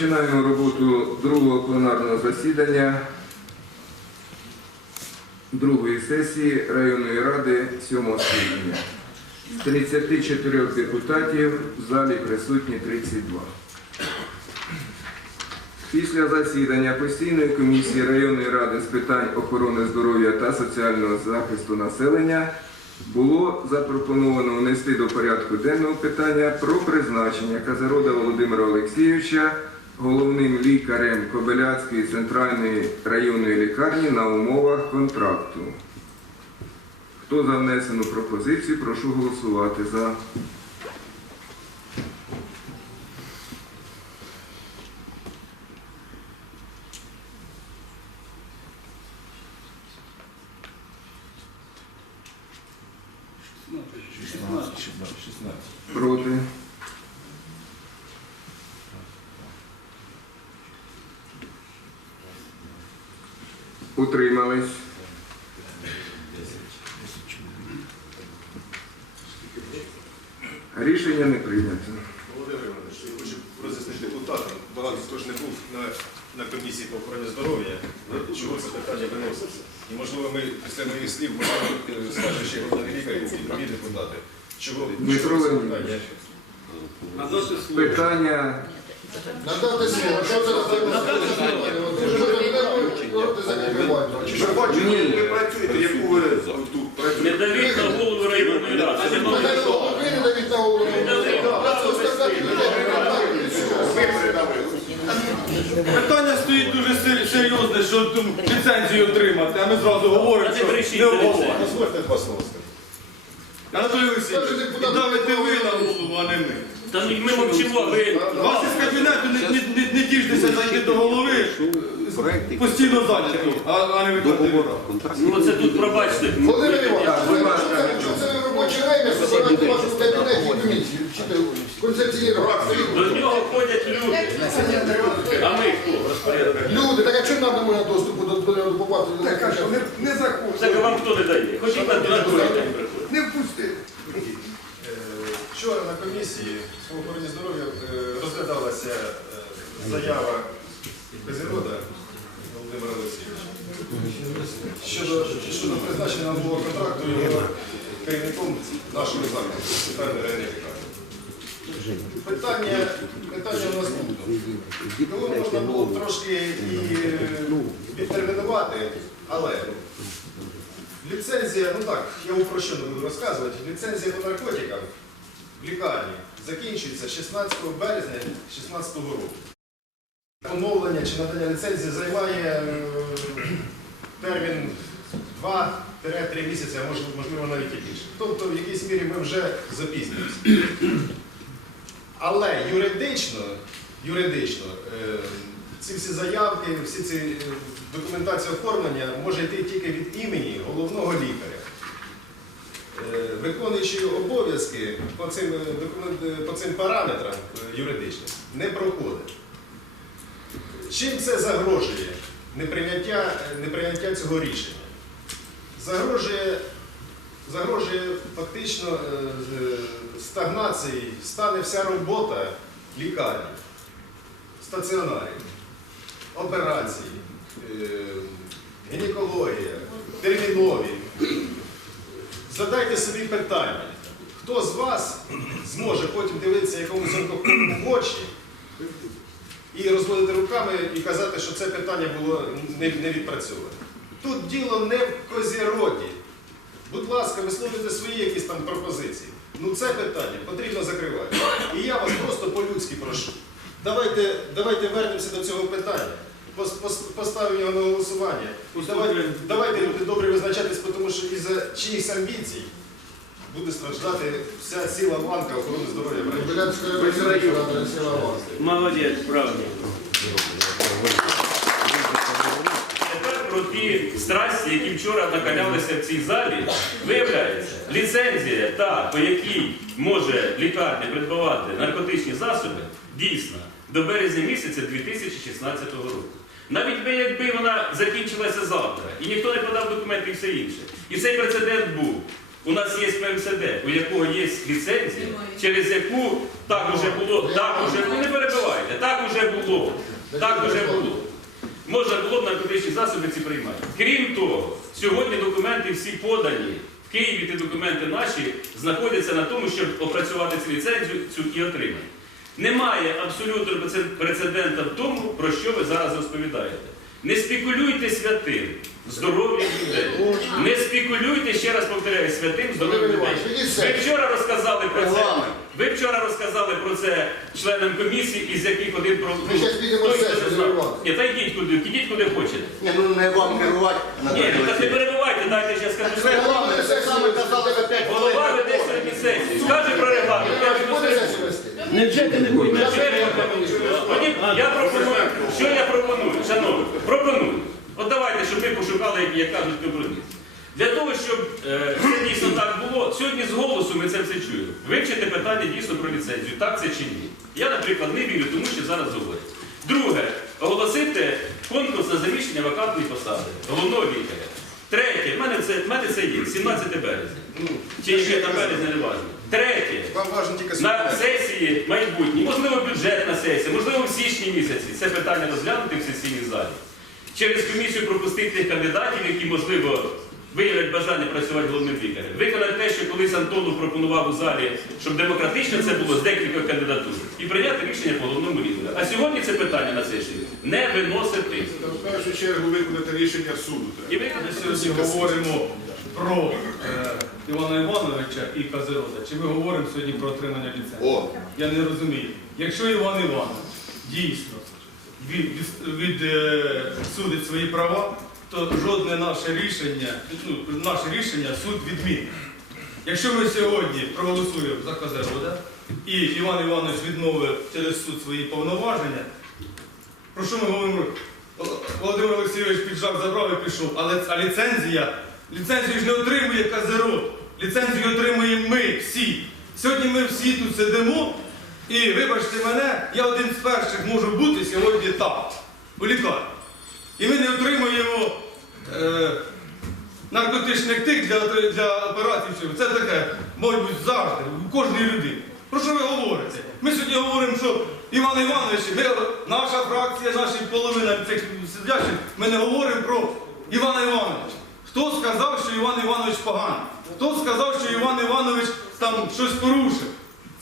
Розпочинаємо роботу другого пленарного засідання другої сесії районної ради 7 скликання. З 34 депутатів в залі присутні 32. Після засідання постійної комісії районної ради з питань охорони здоров'я та соціального захисту населення було запропоновано внести до порядку денного питання про призначення Казарода Володимира Олексійовича головним лікарем Кобиляцької центральної районної лікарні на умовах контракту. Хто за внесену пропозицію, прошу голосувати за. Проти. Утримались. Рішення не прийнято. Володимир Іванович, я хочу роз'яснити депутатам, багато хто ж не був на, на комісії по охороні здоров'я, чого це питання виноситься. І можливо ми після моїх слів, можливо, е, скаже ще головний лікар і другі депутати. Чого, Дмитро це Леонідович. питання? Питання Надати слово. Що це за Надати слово. Ви бачите, Ні. ви працюєте, яку ви тут Не працюєте? давіть на голову районної ради. Це Ви не давіть на голову. Ви. Питання стоїть дуже сер- серйозне, що ту ліцензію отримати, а ми зразу говоримо, Та що не брешіть, не це Дозвольте два слова сказати. Анатолій Олексійович, і давите ви на голову, а не ми. Та ні, ми мовчимо, ви Вас із кабінету не, не, не, не тіжтеся зайти до голови, постійно зайняті, а, а не виконати. ну це тут пробачте. Володимир Іванович, що це робоче время, собирати вас в кабінеті комісії, вчити концепціювати. До нього ходять люди. А ми хто? Розпорядок. Люди, так а чим нам немає доступу до, до, до побачити? Так, а що, не, не заходь. Так вам хто не дає? Ходіть на на другий приходить. Не впусти. Комісії по охороні здоров'я е, розглядалася е, заява Безірода Володимира Олексійовича щодо, щодо призначення нового контракту його керівником нашого закладу центральної районної. Питання, питання нас. Його можна було трошки і е, відтермінувати, але ліцензія, ну так, я упрощено буду розказувати, ліцензія по наркотикам в лікарні закінчується 16 березня 2016 року. Поновлення чи надання ліцензії займає е, термін 2-3 місяці, а можливо навіть і більше. Тобто в якійсь мірі ми вже запізнюємося. Але юридично, юридично е, ці всі заявки, всі ці е, документація оформлення може йти тільки від імені головного лікаря. Е, Виконуючи обов'язки по цим, е, е, по цим параметрам юридичним не проходить. Чим це загрожує неприйняття, неприйняття цього рішення? Загрожує, загрожує фактично стагнації, стане вся робота лікарні, стаціонарів, операції, е, гінекологія, термінові. Задайте собі питання, хто з вас зможе потім дивитися якомусь в очі і розводити руками і казати, що це питання було не відпрацьоване. Тут діло не в козіроді. Будь ласка, висловлюйте свої якісь там пропозиції. Ну це питання потрібно закривати. І я вас просто по-людськи прошу. Давайте, давайте вернемося до цього питання. Пос- пос- його на голосування. Давайте, давайте люди добре визначатись, тому що із-за чиїхсь амбіцій буде страждати вся ціла ланка охорони здоров'я в районі. Молодець, правильно. Тепер про ті страсті, які вчора накалялися в цій залі, виявляється, ліцензія, та, по якій може лікарня придбавати наркотичні засоби, дійсно, до березня місяця 2016 року. Навіть би якби вона закінчилася завтра, і ніхто не подав документи і все інше. І цей прецедент був. У нас є ПМСД, у якого є ліцензія, через яку так уже було, так уже, ну не перебивайте, так уже було. Так вже було. Можна було б наркотичні засоби ці приймати. Крім того, сьогодні документи всі подані. В Києві ті документи наші знаходяться на тому, щоб опрацювати цю ліцензію цю і отримати. Немає абсолютно преце- прецедента в тому, про що ви зараз розповідаєте. Не спекулюйте святим здоров'ям людей. Не спекулюйте, ще раз повторяю, святим здоров'ям людей. Ви вчора розказали про це. Ви вчора розказали про це членам комісії, із яких один про Ми щас підемо сесію, не Ні, та йдіть куди, ідіть куди хочете. Ні, ну не вам керувати. Ні, ну так не перебивайте, дайте я скажу. що Регламент, так само казали за 5 Голова веде сьогодні сесію. Скаже про регламент. я веду Буде сесію. сесію вести? Тоді я пропоную, що я пропоную, шановні, пропоную. От давайте, щоб ми пошукали, як, кажуть, компроміс. Для того, щоб е, це дійсно так було, сьогодні з голосу ми це все чуємо. Вивчити питання дійсно про ліцензію, так це чи ні. Я, наприклад, не вірю, тому що зараз говорять. Друге, оголосити конкурс на заміщення вакантної посади головного лікаря. Третє, в мене це, в мене це є, 17 березня. Чи яке там березня, не важливо. Третє, Вам тільки на сесії майбутній, можливо, бюджетна сесія, можливо, в січні місяці це питання розглянути в сесійній залі. Через комісію пропустити тих кандидатів, які, можливо, виявлять бажання працювати головним лікарем. Виконати те, що колись Антонов пропонував у залі, щоб демократично це було з декількох кандидатур. І прийняти рішення по головному лікарю. А сьогодні це питання на сесії не виносити. В першу чергу виконати рішення суду. І Ми сьогодні говоримо про е, Івана Івановича і Казирода. Чи ми говоримо сьогодні про отримання ліцензії? О, Я не розумію. Якщо Іван Іванович дійсно від, від, е, судить свої права, то жодне наше рішення, ну, наше рішення суд відмінить. Якщо ми сьогодні проголосуємо за Казирода і Іван Іванович відмовив через суд свої повноваження, про що ми говоримо? Володимир Олексійович піджак забрав і пішов, але а ліцензія, ліцензію ж не отримує Казирот. Ліцензію отримуємо ми всі. Сьогодні ми всі тут сидимо, і вибачте мене, я один з перших можу бути сьогодні там, у лікарні. І ми не отримуємо е, наркотичних тих для, для операцій. Це таке, мабуть, завжди, у кожній людини. Про що ви говорите? Ми сьогодні говоримо, що Іван Іванович, ми, наша фракція, наша половина цих сидячих, ми не говоримо про Івана Івановича. Хто сказав, що Іван Іванович поганий? Хто сказав, що Іван Іванович там щось порушив?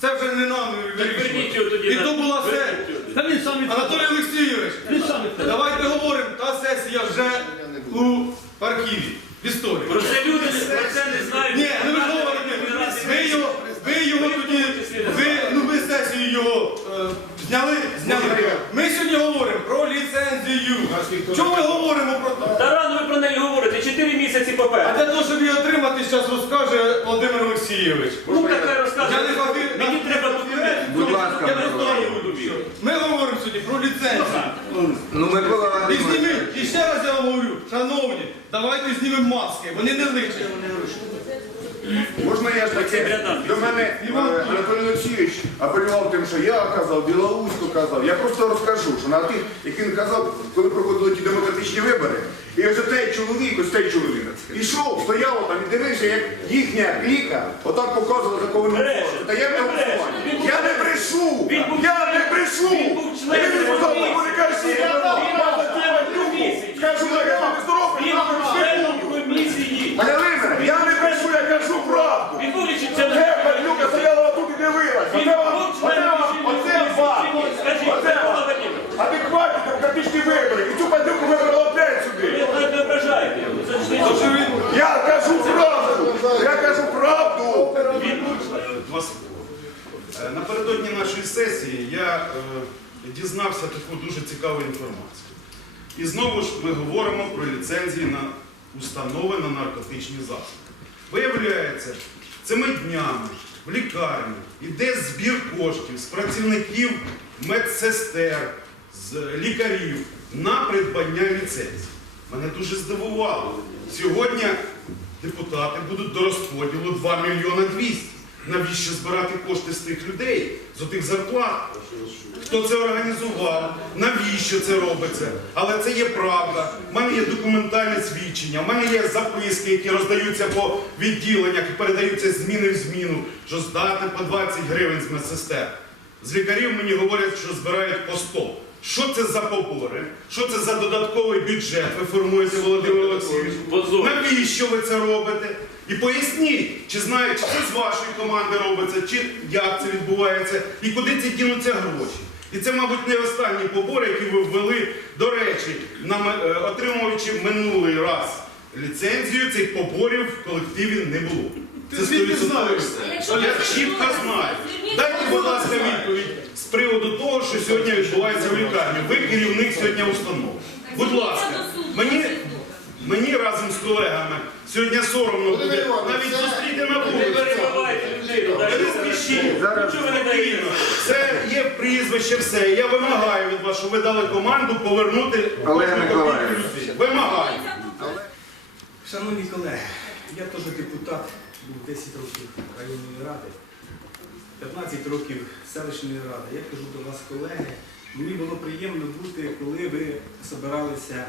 Це вже не нам вирішувати. І то була. Та він сам Анатолій Олексійович, давайте говоримо, та сесія вже у архіві, в історії. Про це люди про це не знають. Ні, ну ви ж говорите, ви його, ви його тоді, ви, ну ви сесію його е, зняли, зняли. Ми сьогодні говоримо про ліцензію. Чому ми говоримо про це? Та рано ви про неї говорите, 4 місяці попереду. А для того, щоб її отримати, зараз розкаже Володимир Олексійович. Ну так Я розказує. не хотів, Мені треба документи. Будь ласка, Я не вірити. Ми говоримо сьогодні про ліцензію. Ну, Микола І Володимирович, зніміть, і ще раз я вам говорю, шановні, давайте знімемо маски, вони не личать. Можна я ж таке? До мене е, Анатолій Олексійович апелював тим, що я казав, Білоусько казав. Я просто розкажу, що на тих, як він казав, коли проходили ті демократичні вибори, і ось цей чоловік, ось цей чоловік, ішов, стояв там і дивився, як їхня кліка отак показувала за кого він голосує. Та я не голосував. Я не брешу! Був- Я не брешу! Членом Я не комісії. вони кажуть, що я був членом комісії. Скажу, так, я не був членом комісії. Пане Лине, я не брешу, я кажу правду. Він був чи це Де падлюка стояла тут і дивилась? Він Оце вам, був оце членом вам, комісії. оце вам. Скажіть, Оце Микола вам. Володимирович, Адекватні демократичні вибори. І цю падлюку вибрали опять сюди. ви не він Я кажу правду. Я кажу правду. Напередодні нашої сесії я е, дізнався таку дуже цікаву інформацію. І знову ж ми говоримо про ліцензії на установи на наркотичні засоби. Виявляється, цими днями в лікарні йде збір коштів з працівників медсестер, з лікарів на придбання ліцензій. Мене дуже здивувало. Сьогодні депутати будуть до розподілу 2 мільйона 200. Навіщо збирати кошти з тих людей, з тих зарплат? Хто це організував? Навіщо це робиться? Але це є правда. У мене є документальне свідчення, у мене є записки, які роздаються по відділеннях і передаються зміни в зміну, що здати по 20 гривень з медсестер. З лікарів мені говорять, що збирають по 100. Що це за побори? Що це за додатковий бюджет ви формуєте, Володимир Олексійович? Навіщо ви це робите? І поясніть, чи знаєте, чи це з вашої команди робиться, чи як це відбувається, і куди ці дінуться гроші. І це, мабуть, не останні побори, які ви ввели. До речі, е, отримуючи минулий раз ліцензію, цих поборів в колективі не було. Ти Це звідки 100%. знаєш це? Я чітко знаю. Дайте, будь ласка, відповідь з приводу того, що сьогодні відбувається в лікарні. Ви керівник сьогодні установи. Будь ласка, мені, мені разом з колегами сьогодні соромно буде навіть зустріти на не даєте? Це є прізвище, все. Я вимагаю від вас, щоб ви дали команду повернути Олег кожну Миколаївич. копійку людей. Вимагаю. Шановні колеги, я теж депутат, був 10 років районної ради, 15 років селищної ради. Я кажу до вас, колеги, мені було приємно бути, коли ви збиралися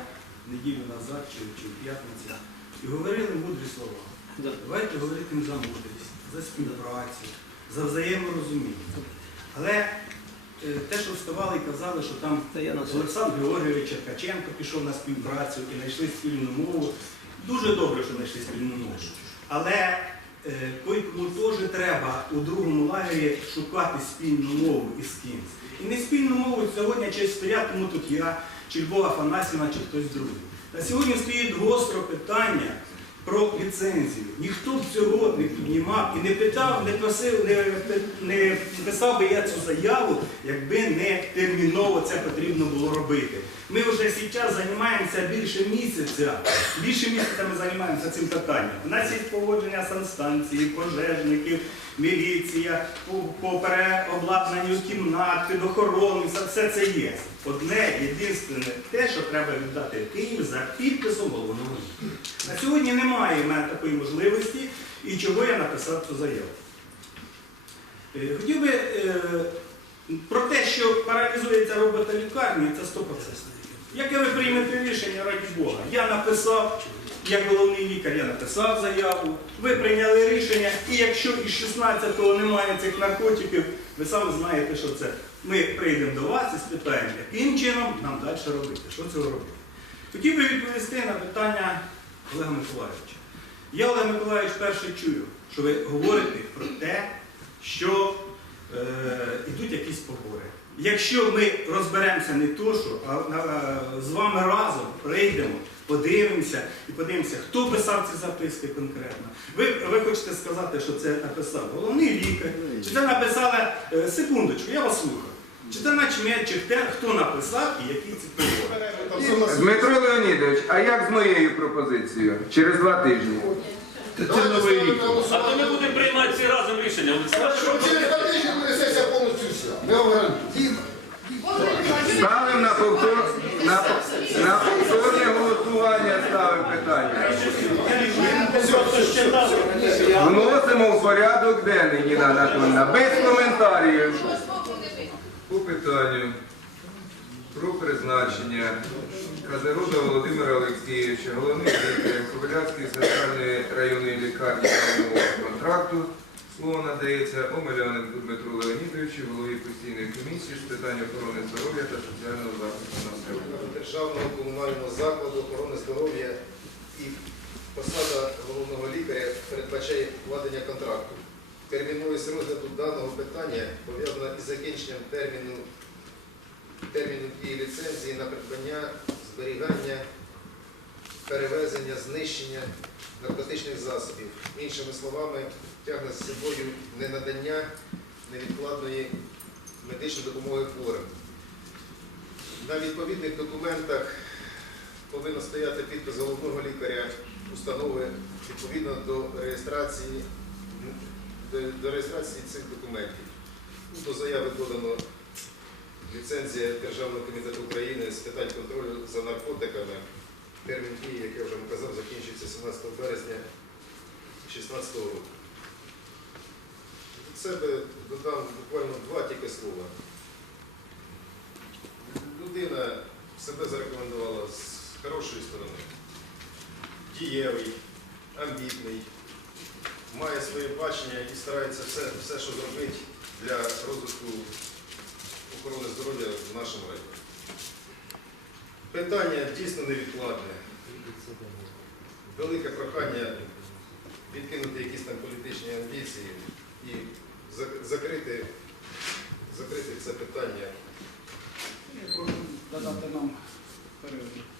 неділю назад чи, чи в п'ятницю і говорили мудрі слова. Давайте говорити за мудрість, за співпрацю, за взаєморозуміння. Але е, те, що вставали і казали, що там Олександр Георгійович Черкаченко пішов на співпрацю і знайшли спільну мову. Дуже добре, що знайшли спільну мову. Але той, кому теж треба у другому лагері шукати спільну мову із кимсь. І не спільну мову сьогодні чи стоятиму тут я, чи Львова Фанасіна, чи хтось другий. На сьогодні стоїть гостро питання про ліцензію. Ніхто б цього не піднімав і не питав, не просив, не, не писав би я цю заяву, якби не терміново це потрібно було робити. Ми вже зараз займаємося більше місяця. Більше місяця ми займаємося цим питанням. У нас є погодження санстанції, пожежників, міліція, по, по переобладнанню кімнат, під охорону, все, все це є. Одне, єдине те, що треба віддати в Київ за підписом головного лікаря. На сьогодні немає в мене такої можливості, і чого я написав цю заяву. Е, Хотів би е, про те, що паралізується робота лікарні, це 100%. Яке ви приймете рішення, раді Бога? Я написав, як головний лікар, я написав заяву, ви прийняли рішення, і якщо із 16-го немає цих наркотиків, ви самі знаєте, що це. Ми прийдемо до вас і спитаємо, яким чином нам далі робити, що цього робити. Хотів би відповісти на питання Олега Миколаївича. Я, Олег Миколаївич, перше чую, що ви говорите про те, що е, йдуть якісь побори. Якщо ми розберемося не то, що, а, а, з вами разом прийдемо, подивимося і подивимося, хто писав ці записки конкретно. Ви, ви хочете сказати, що це написав головний лікар, чи це написали, е, секундочку, я вас слухаю. Чи це начмет, чи хто, хто написав і все на світі. Дмитро Леонідович, а як з моєю пропозицією? Через два тижні. Давайте ставимо на А то не буде приймати ці разом рішення. Через два тижні буде сесія повністю вся. Ми говоримо. Ставимо на повтор на, на повторне голосування ставимо питання. Вносимо в порядок денний, Ніна Анатольовна, без коментарів. Питанню про призначення Казарута Володимира Олексійовича, головний лікар Ковалявської центральної районної лікарні контракту. Слово надається Омеляненку Дмитру Леонідовичу, голові постійної комісії з питань охорони здоров'я та соціального захисту населення. державного комунального закладу охорони здоров'я і посада головного лікаря передбачає укладення контракту. Терміновість розгляду даного питання пов'язана із закінченням терміну, терміну дії ліцензії на придбання, зберігання, перевезення, знищення наркотичних засобів. Іншими словами, тягне з собою ненадання невідкладної медичної допомоги хворим. На відповідних документах повинен стояти підпис головного лікаря установи відповідно до реєстрації, до, реєстрації цих документів. Ну, До заяви подано ліцензія Державного комітету України з питань контролю за наркотиками. Термін дії, як я вже вам казав, закінчується 17 березня 2016 року. Від себе додам буквально два тільки слова людина себе зарекомендувала з хорошої сторони. Дієвий, амбітний, має своє бачення і старається все, все що зробити для розвитку охорони здоров'я в нашому районі. Питання дійсно невідкладне. Велике прохання відкинути якісь там політичні амбіції і закрити, закрити це питання. Додати нам перерву.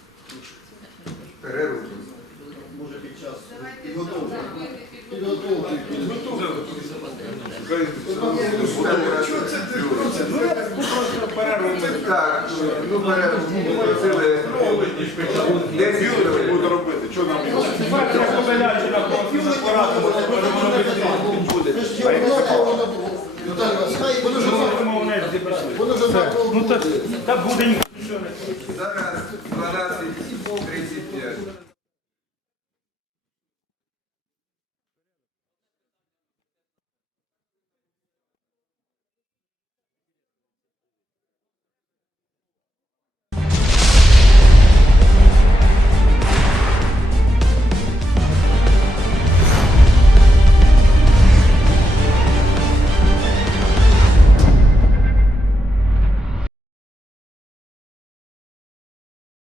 Так, ну перерву просили 10 Білий хвилин. буде робити, що нам його? Воно вже воно вже Зараз 12.35.